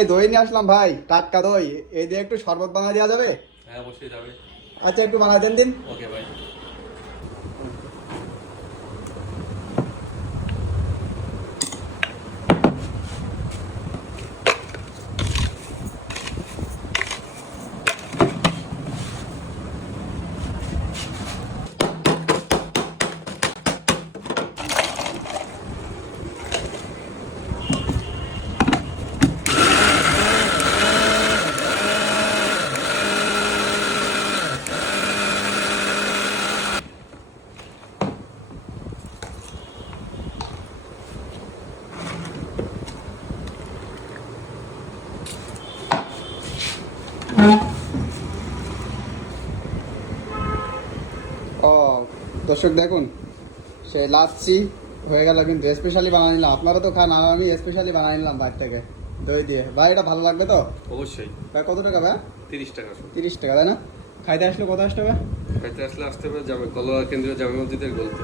এই দই নিয়ে আসলাম ভাই, টাটকা দই। এই দিয়ে একটু শরবত বানিয়ে দেওয়া যাবে? হ্যাঁ অবশ্যই যাবে। আচ্ছা একটু বানাই দেন দিন। ওকে ভাই। ও দর্শক দেখুন, সে লাচ্ছি হয়ে গেল, কিন্তু স্পেশালি বানিয়ে নিলাম। আপনারা তো খান, আর আমি স্পেশালি বানিয়ে নিলাম বাইরে থেকে দই দিয়ে। ভাই এটা ভালো লাগবে তো? অবশ্যই। ভাই কত টাকা ভাই? 30 টাকা। 30 টাকা, তাই না? খাইতে আসলে কত আসতে হবে? খাইতে আসলে আসতে হবে জামে কলোয়া কেন্দ্রীয় জামে মসজিদের গলিতে।